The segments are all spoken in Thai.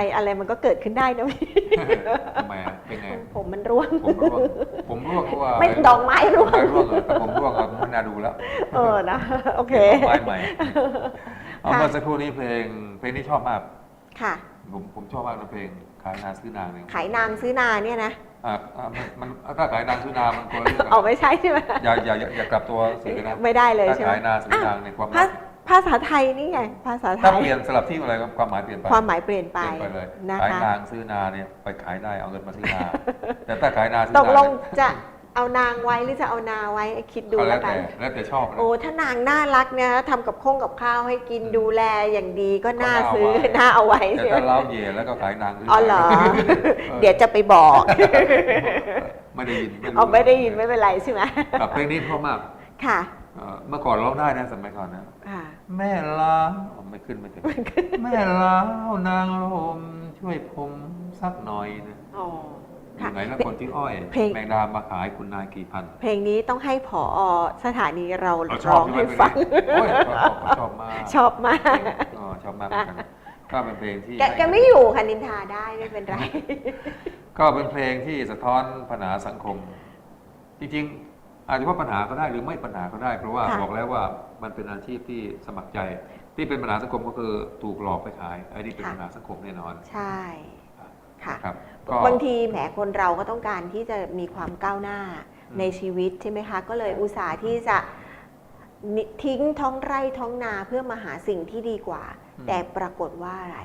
อะไรอะไรมันก็เกิดขึ้นได้นะพี่ทำไมอะเป็นไง ผมมันร่วง ผมร่วงผมร่วงเพราะว่าไม่ดอกไม้ร่วงดอกไม้ร่วงเหรอแต่ผมร่วงอะไม่น่าดูแล้วเออนะ โอเค ดอกไม้ใหม่เอาค่ะเมื่อสักครู่นี้เพลง เพลงนี้ชอบมาก ค่ะ ผมผมชอบมากนะเพลงขายนาซื้อนางเนี่ยขายนางซื้อนาเนี่ยนะอะอะมันมันถ้าขายนางซื้อนามันคนละเรื่องกันเอาไม่ใช่ใช่ไหมอย่าอย่าอย่าอย่ากลับตัวเสียกันนะไม่ได้เลยถ้าใช่ไหมขายนาซื้อนางในความหภามาย ภาษาไทยนี่ไงภาษาไทถ้าย เปลี่ยนสลับที่อะไรก็ความหมายเปลี่ยนไปความหมายเปลี่ยนเปไปลี่ยนไปเลยนะขายคะ นางซื้อนาเนี่ยไปขายได้เอาเงินมาซื้อนา แต่ถ้าขายนาซื้อตนากลงเนี่ยจะเอานางไว้หรือจะเอานาไว้คิดดูก็แล้แล้ววกัแต่น แล้วแต่ชอบนะ โอ้ถ้านางน่ารักเนี่ยทำกับข้องกับข้าวให้กินอืมดูแลอย่างดีก็น่าก็น่าซื้อเอาไว้ น่าเอาไว้แต่ใช่ไหมถ้าเล้าเย่แล้วก็ขายนางซื้อ๋อเหรออเดี๋ยวจะไปบอกไม่ได้ยินเอาไม่ได้ยินไม่เป็นไรใช่ไหมกับเพลงนี้เพราะมากค่ะเอ่อเมื่อก่อนร้องได้นะสมัยก่อนนะ ค่ะ แม่ล้าวอ๋อไม่ขึ้นไม่ถึงแม่ล้าวนางลมช่วยผมสักหน่อยนะอ๋ออค่ะ ยู่ไหนแล้วคนที่อ้อย เพลง แมงดามาขายคุณนายกี่พันเพลงนี้ต้องให้ผอสถานีเราเราชร้ออบงใช่ไหมให้ฟัง เพลงนี้โอ้ยชอบชอบมากชอบมาก อ๋อชอบมากเหมือนกันก็เป็นเพลงที่ แกแกไม่อยู่ค่ะนินทาได้ไม่เป็นไร ก็เป็นเพลงที่สะท้อนปัญหาสังคม จริงๆ อาจจะว่าปัญหาก็ได้หรือไม่ปัญหาก็ได้ เพราะว่าค่ะ บอกแล้วว่ามันเป็นอาชีพที่สมัครใจ ที่เป็นปัญหาสังคมก็คือถูกหลอกไปขายไอ้นี่เป็นปัญหาสังคมแน่นอนใช่ค่ะ ครับก็ บางทีแหมคนเราก็ต้องการที่จะมีความก้าวหน้าอืม ในชีวิตใช่ไหมคะ ก็เลยอุตส่าห์ที่จะนิทิ้งท้องไร่ท้องนาเพื่อมาหาสิ่งที่ดีกว่า แต่ปรากฏว่าอะไร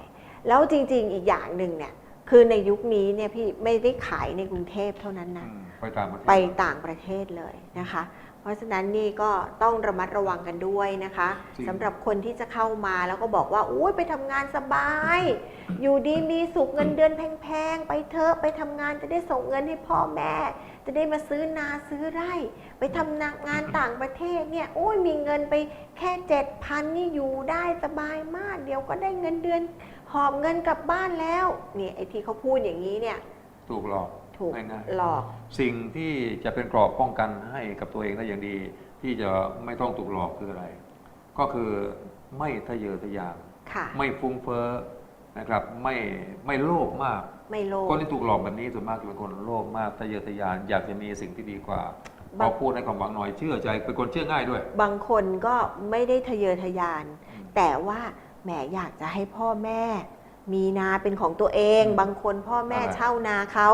แล้วจริงๆอีกอย่างหนึ่งเนี่ย คือในยุคนี้เนี่ยพี่ไม่ได้ขายในกรุงเทพเท่านั้นนะอืม ไปต่างประเทศไปต่างประเทศเลยนะคะ เพราะฉะนั้นนี่ก็ต้องระมัดระวังกันด้วยนะคะจริง สำหรับคนที่จะเข้ามาแล้วก็บอกว่าอุ้ยไปทำงานสบาย อยู่ดีมีสุขเงินเดือนแพงๆ ไปเถอะไปทำงานจะได้ส่งเงินให้พ่อแม่ จะได้มาซื้อนาซื้อไร่ ไปทำงานต่างประเทศเนี่ยโอ้ยมีเงินไปแค่เจ็ดพันนี่อยู่ได้สบายมาก เดี๋ยวก็ได้เงินเดือน หอบเงินกลับบ้านแล้วนี่ไอ้ที่เขาพูดอย่างนี้เนี่ย ถูกหลอก ถูกง่ายๆ หลอก สิ่งที่จะเป็นกรอบป้องกันให้กับตัวเองได้อย่างดี ที่จะไม่ต้องถูกหลอกคืออะไร ก็คือไม่ทะเยอทะยาน ค่ะ ไม่ฟุ้งเฟ้อนะครับไม่ไม่โลภมาก ไม่โลภ คนที่ถูกหลอกแบบนี้ส่วนมากจะเป็นคนโลภมากทะเยอทะยานอยากจะมีสิ่งที่ดีกว่าบางพอพูดในความหวังหน่อยเชื่อใจเป็นคนเชื่อง่ายด้วย บางคนก็ไม่ได้ทะเยอทะยานอืมแต่ว่าแหมอยากจะให้พ่อแม่ มีนาเป็นของตัวเองอืมบางคนพ่อแม่อะไรเช่านาเขา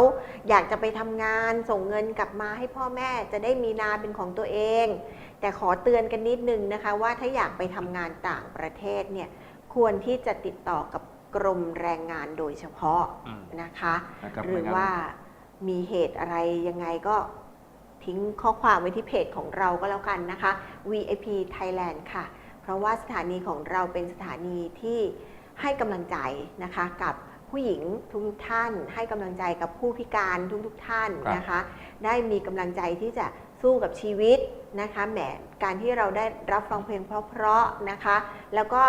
อยากจะไปทำงานส่งเงินกลับมาให้พ่อแม่จะได้มีนาเป็นของตัวเอง แต่ขอเตือนกันนิดนึงนะคะว่าถ้าอยากไปทำงานต่างประเทศเนี่ยควรที่จะติดต่อกับกรมแรงงานโดยเฉพาะอืมนะคะนะครับหรือไม่งั้นว่ามีเหตุอะไรยังไงก็ทิ้งข้อความไว้ที่เพจของเราก็แล้วกันนะคะ VIP Thailand ค่ะ เพราะว่าสถานีของเราเป็นสถานีที่ ให้กำลังใจนะคะกับผู้หญิงทุกๆท่าน ให้กำลังใจกับผู้พิการทุกๆท่านนะคะ ได้มีกำลังใจที่จะสู้กับชีวิตนะคะแหมการที่เราได้รับฟังเพลงเพราะๆนะคะ แล้วก็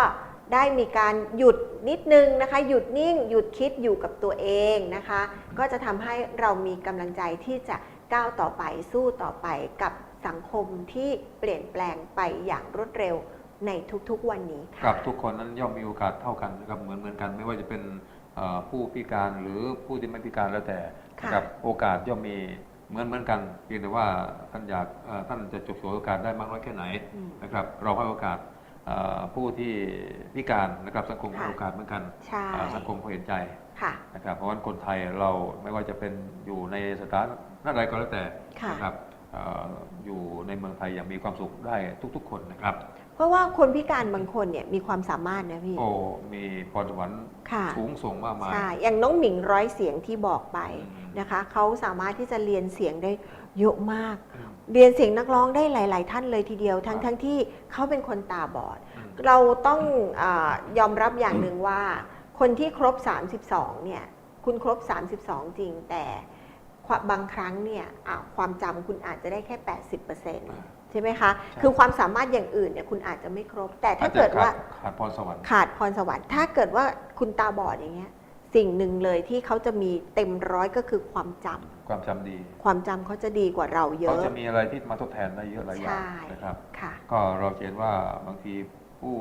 ได้มีการหยุดนิดนึงนะคะ หยุดนิ่ง หยุดคิดอยู่กับตัวเองนะคะ ก็จะทำให้เรามีกำลังใจที่จะก้าวต่อไปสู้ต่อไปกับสังคมที่เปลี่ยนแปลงไปอย่างรวดเร็ว ในทุกๆวันนี้ค่ะกับทุกคนนั้นย่อมมีโอกาสเท่ากันนะครับเหมือนเหมือนกัน ไม่ว่าจะเป็นเอ่อผู้พิการหรือผู้ที่ไม่พิการแล้วแต่ค่ะนะครับโอกาสย่อมมีเหมือนเหมือนกันเพียงแต่ว่าท่านอยากเอ่อท่านจะจบฉวยโอกาสได้มากน้อยแค่ไหนอืมนะครับ เราให้โอกาสเอ่อผู้ที่พิการนะครับสังคมให้ค่ะโอกาสเหมือนกันใช่อ่าสังคมเขาเห็นใจค่ะนะครับเพราะว่าคนไทยเราไม่ว่าจะเป็นอยู่ในสถานอะไรก็แล้วแต่ค่ะนะครับเอ่ออยู่ในเมืองไทยอย่างมีความสุขได้ทุกๆ คนนะครับ เพราะว่าคนพิการบางคนเนี่ยมีความสามารถนะพี่ โอ้ มีพรสวรรค์ค่ะสูงส่งมากมาย ใช่อย่างน้องหมิงร้อยเสียงที่บอกไปอืมนะคะเขาสามารถที่จะเรียนเสียงได้เยอะมาก อืมเรียนเสียงนักร้องได้หลาย ๆ ท่านเลยทีเดียว ทั้งครับทั้งที่เขาเป็นคนตาบอด อืม เราต้องอายอมรับอย่างหนึ่งว่า คนที่ครบ 32 เนี่ย คุณครบ 32 จริงแต่ความ บางครั้งเนี่ยอะความจำคุณอาจจะได้แค่ 80%ใช่ไหมคะ คือความสามารถอย่างอื่นเนี่ยคุณอาจจะไม่ครบ แต่ถ้าเกิดว่าขาดพรสวรรค์ขาดพรสวรรค์ ถ้าเกิดว่าคุณตาบอดอย่างเงี้ยสิ่งหนึ่งเลยที่เขาจะมีเต็มร้อยก็คือความจำความจำดี ความจำเขาจะดีกว่าเราเยเขาอะจะมีอะไรที่มาทดแทนได้เยอะหลายอย่างใช่นะครับค่ะก็เราเห็นว่าบางทีผู้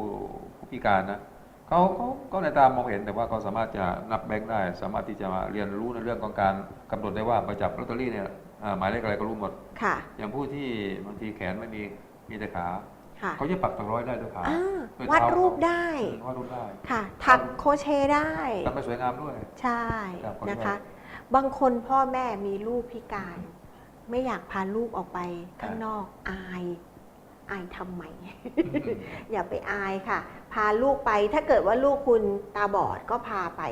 ผู้พิการนะ เขาเขาก็ในตามองเห็นแต่ว่าเขาสามารถจะนับแบงค์ได้ สามารถที่จะมาเรียนรู้ในเรื่องของการกำหนดได้ว่าไปจับลอตเตอรี่เนี่ยอ่าหมายเลขอะไรก็รู้หมด ค่ะ อย่างผู้ที่บางทีแขนไม่มีมีแต่ขาค่ะเขาจะปักตะร้อยได้ด้วยขาอ่าด้วยวาดเท้รูปได้อืมวาดรูปได้ค่ะ ถักโครเชต์ได้ ทำให้สวยงามด้วย ใช่ครับขอโทษ นะคะ บางคนพ่อแม่มีลูกพิการ ไม่อยากพาลูกออกไปข้างนอกอาย อายทำไม อย่าไปอายค่ะ พาลูกไป ถ้าเกิดว่าลูกคุณตาบอดก็พาไป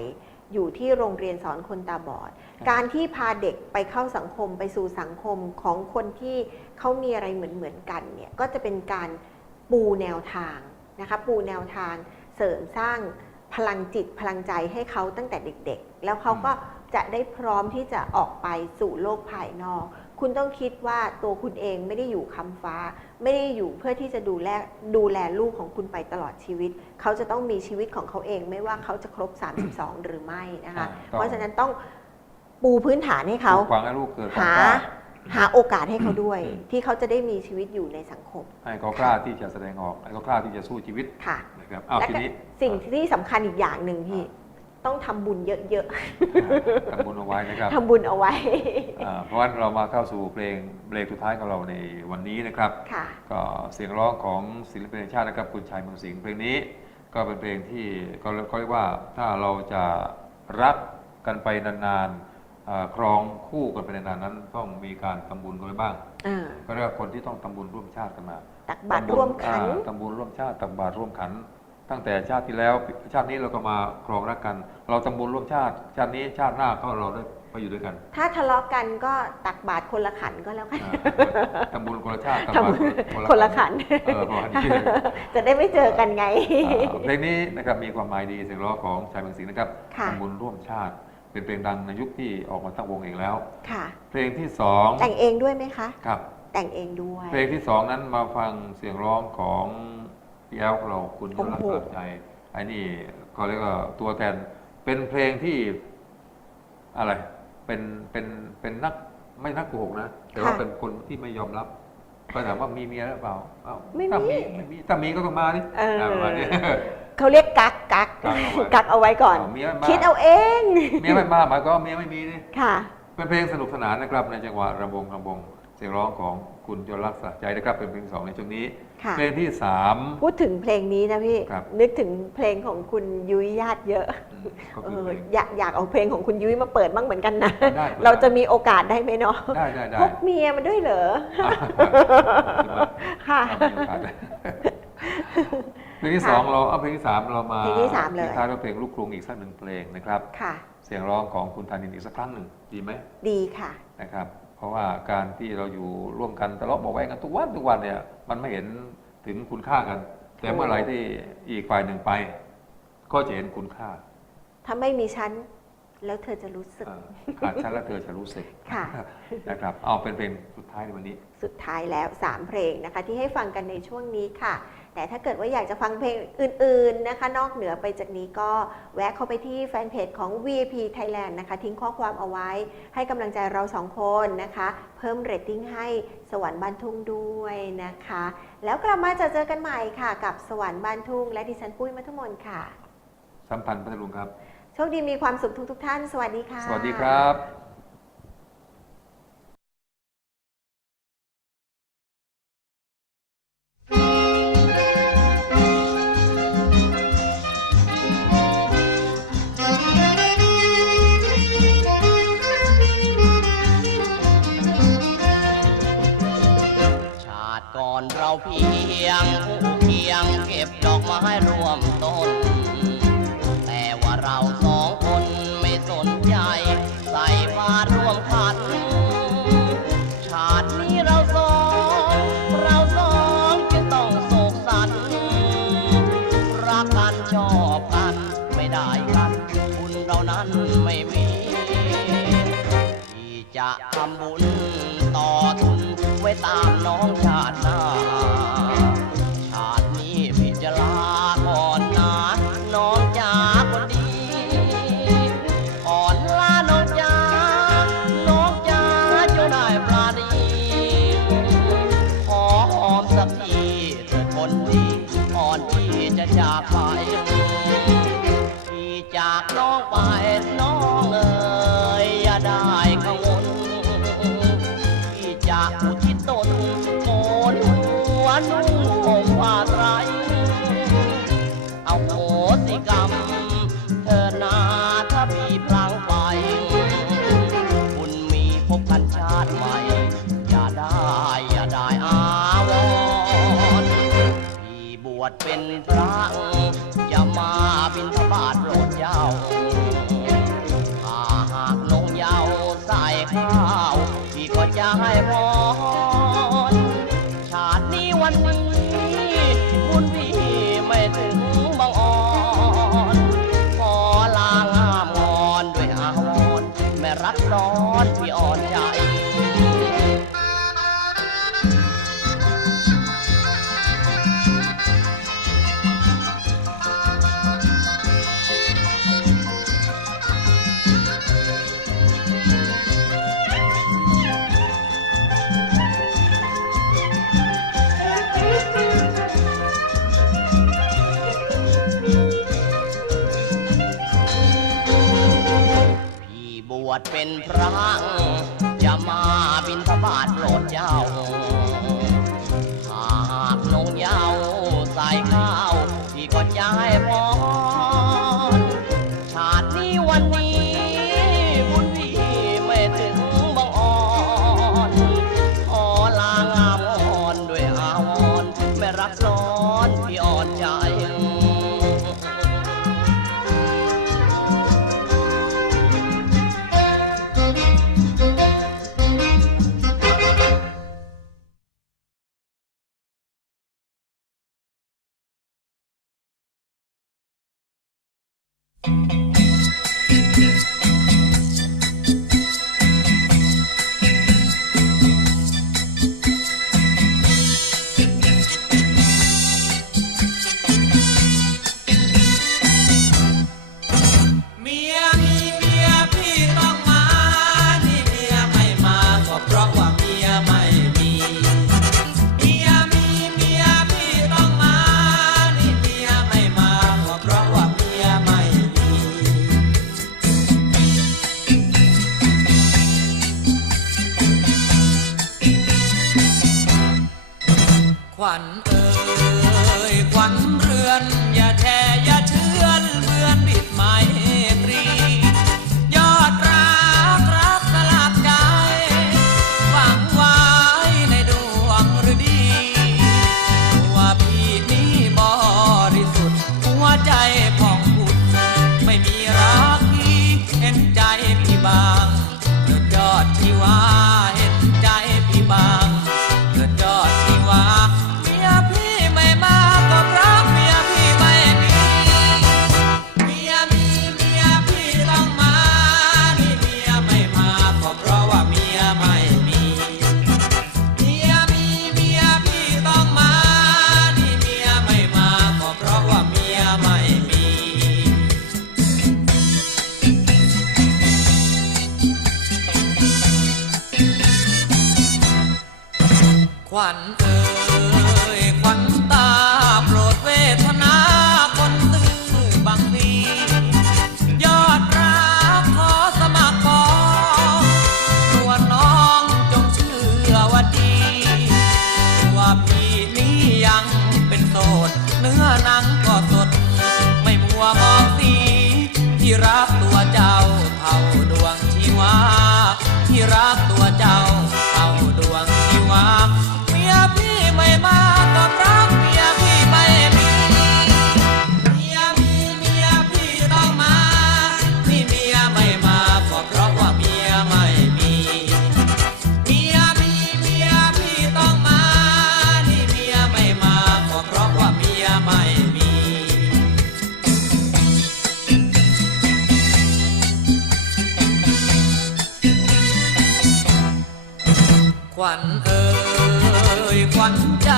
อยู่ที่โรงเรียนสอนคนตาบอดครับการที่พาเด็กไปเข้าสังคมไปสู่สังคมของคนที่เขามีอะไรเหมือนเหมือนๆกันเนี่ยก็จะเป็นการปูแนวทางนะคะปูแนวทางเสริมสร้างพลังจิตพลังใจให้เขาตั้งแต่เด็กๆ แล้วเขาก็จะได้พร้อมที่จะออกไปสู่โลกภายนอก คุณต้องคิดว่าตัวคุณเองไม่ได้อยู่คำฟ้า ไม่ได้อยู่เพื่อที่จะดูแลดูแลลูกของคุณไปตลอดชีวิต เขาจะต้องมีชีวิตของเขาเอง ไม่ว่าเขาจะครบ 32 หรือไม่นะคะ อ่าต้อง เพราะฉะนั้นต้องปูพื้นฐานให้เขาปลูกฝังให้ลูกเกิดความหา กล้า หาโอกาสให้เขาด้วย อืม ที่เขาจะได้มีชีวิตอยู่ในสังคมให้เขากล้าที่จะแสดงออกให้เขากล้าที่จะสู้ชีวิตค่ะ นะครับอ้าวและทีนี้ สิ่งที่สำคัญอีกอย่างหนึ่งพี่ ต้องทำบุญเยอะทำบุญเอาไว้นะครับๆทำบุญเอาไว้อ่าเพราะว่าเรามาเข้าสู่เพลงเบรกสุดท้ายของเราในวันนี้นะครับ ค่ะ ก็เสียงร้องของศิลปินแห่งชาตินะครับคุณชายเมืองสิงห์เพลงนี้ ก็เป็นเพลงที่ก็ก็เรียกว่าถ้าเราจะรักกันไปนานๆอ่าครองคู่กันไปนานๆนั้น ต้องมีการทำบุญกันไว้บ้างอ่าก็เรียกว่าคนที่ต้องทำบุญร่วมชาติกันมาตักบาตรร่วมขัน อ่าทำบุญร่วมชาติตักบาตรร่วมขัน ตั้งแต่ชาติที่แล้วชาตินี้เราก็มาครองรักกัน เราทำบุญร่วมชาติ ชาตินี้ชาติหน้าก็เราได้ไปอยู่ด้วยกัน ถ้าทะเลาะกันก็ตักบาตรคนละขันก็แล้วกันอ่าทำบุญคนละชาติตักทำบาบุตญรคนละขันเออประมาณนี้จะได้ไม่เจอกันไงอ่าเพลงนี้นะครับมีความหมายดีเสียงร้องของชายเมืองสิงห์นะครับค่ะทำบุญร่วมชาติ เป็นเพลงดังในยุคที่ออกมาตั้งวงเองแล้วค่ะ เพลงที่สองแต่งเองด้วยไหมคะ ครับ แต่งเองด้วย เพลงที่สองนั้นมาฟังเสียงร้องของ พี่แอลของเราคุณยศรักโอ้ษาโหใจไอ้นี่เขาเรียกว่าตัวแทนเป็นเพลงที่อะไร เป็นเป็นเป็นนักไม่นักโกหกนะแต่ว่าเป็นคนที่ไม่ยอมรับก็ถามว่ามีเมียหรือเปล่าอ้าวไม่ถ้ามีไม่มีถ้ามีก็ต้องมานี่เอออ่าประมาณนี้เขาเรียกกักกักกักเอาไว้กักเอาไว้ก่อนเมียไม่มาคิดเอาเอง เมียไม่มาหมายความว่าเมียไม่มีนี่ค่ะ เป็นเพลงสนุกสนานนะครับในจังหวะระบงระบงเสียงร้องของ คุณยศรักษาใจนะครับเป็นเพลงสองในช่วงนี้ ค่ะ เพลงที่สาม พูดถึงเพลงนี้นะพี่ ครับ นึกถึงเพลงของคุณยุ้ยญาติเยอะอืมก็เอคืออเพลง อยากอยากเอาเพลงของคุณยุ้ยมาเปิดบ้างเหมือนกันนะ ได้ เราจะมีโอกาสได้ไหมเนาะได้ได้ได้พกเมียมาด้วยเหรอค่ะ เอามีโอกาสได้เพลงที่สองเราเอาเพลงที่สามเรามาเพลงที่สามเลยทิ้งท้ายด้วยเพลงลูกกรุงอีกสักหนึ่งเพลงนะครับ ค่ะ เสียงร้องของคุณธานินอีกสักครั้งหนึ่งดีไหมดีค่ะ นะครับ เพราะว่าการที่เราอยู่ร่วมกันทะเลาะเบาะแว้งกันทุกวันทุกวันเนี่ย มันไม่เห็นถึงคุณค่ากัน แต่เมื่อไหร่ที่อีกฝ่ายหนึ่งไป ก็จะเห็นคุณค่า ถ้าไม่มีฉัน แล้วเธอจะรู้สึก เอ่อขาดฉันแล้วเธอจะรู้สึกค่ะ นะครับ เอาเป็นเพลงสุดท้ายในวันนี้ สุดท้ายแล้ว 3 เพลงนะคะ ที่ให้ฟังกันในช่วงนี้ค่ะ แต่ถ้าเกิดว่าอยากจะฟังเพลงอื่น ๆนะคะ นอกเหนือไปจากนี้ก็แวะเข้าไปที่แฟนเพจของ VIP Thailand นะคะ ทิ้งข้อความเอาไว้ ให้กำลังใจเราสองคนนะคะ เพิ่มเรตติ้งให้สวรรค์บ้านทุ่งด้วยนะคะ แล้วกลับมาจะเจอกันใหม่ค่ะ กับสวรรค์บ้านทุ่ง และดิฉันปุ้ยมัทุมนค่ะ สัมพันธ์พัทลุงครับ โชคดีมีความสุขทุกๆท่าน สวัสดีค่ะ สวัสดีครับ จะทำบุญต่อทุนไว้ตามน้องชาติหน้า เป็นพระจะมาบินทบาทโปรดเจ้ถ้าหากนงยาวใส่ข้าวพี่ก็จะให้พรชาตินี้วันนี้บุญพี่ไม่ถึงบางอ่อนขอลางามอนด้วยอาวรแม่รักร้อนพี่อ่อนใจ ดเป็นพระจะมาบินทบาทโปรดเจ้า หากนงเยาใส่ยข้าว ที่ก็ย้ายพ่อ ขวัญเอ่ยขวัญเรือน อย่าแช่อย่าเชื่อนเหมือนบิดไม้ ขวัญเอ่ยขวัญใจ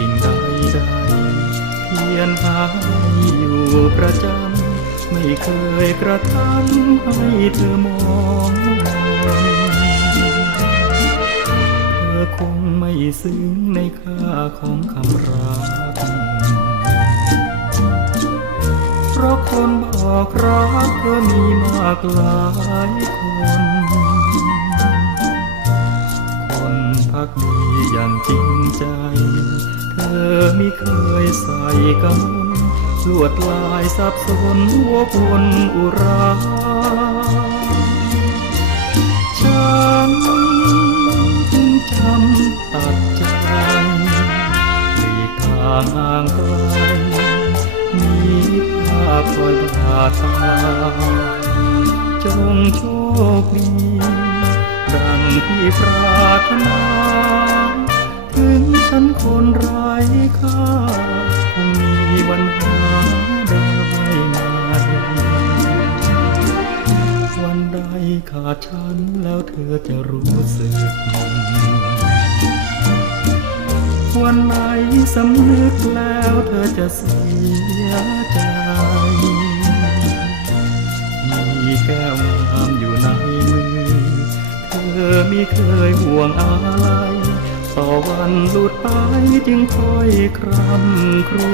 สิ่งใดใดเพียรหาอยู่ประจำ ไม่เคยกระทำให้เธอมองมนเธอคงไม่ซึ้งในค่าของคำรัก เพราะคนบอกรักเธอมีมากหลายคนคนพักดีอย่างจริงใจ ธอไม่เคยใส่กังวลลวดลายสับสนหัววนอุราฉันจึงจำตัดใจหลีกทางห่างไกลมีภาพคอยบาดตาจงโชคดี ดังที่ปรารถนา ถึงฉันคนไร้ ค่าคงมีวันหาได้ไหมวันใดขาดฉันแล้วเธอจะรู้สึก วันไหนสำนึกแล้วเธอจะเสียใจ มีแก้วงามอยู่ในมือ เธอไม่เคยห่วงอะไร ต่อวันหลุดไปจึงค่อยครำครว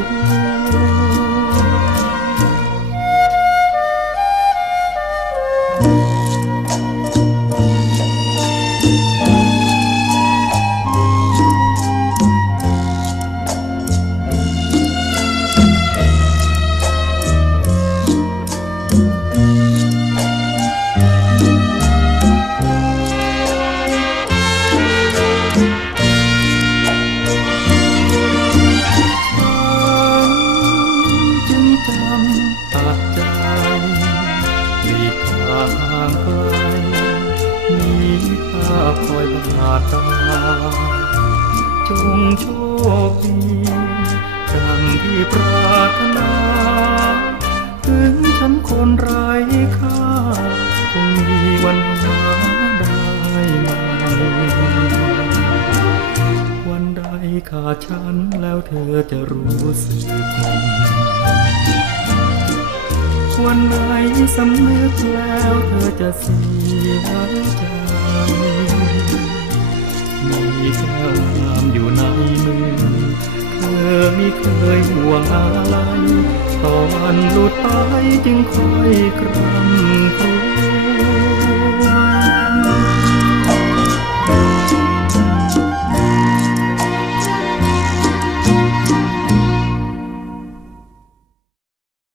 ญ ขาดฉันแล้วเธอจะรู้สึก วันไหนสำนึกแล้วเธอจะเสียใจมีแก้วงามอยู่ในมือ เธอไม่เคยห่วงอะไร ตอนหลุดไปจึงคอยครำครว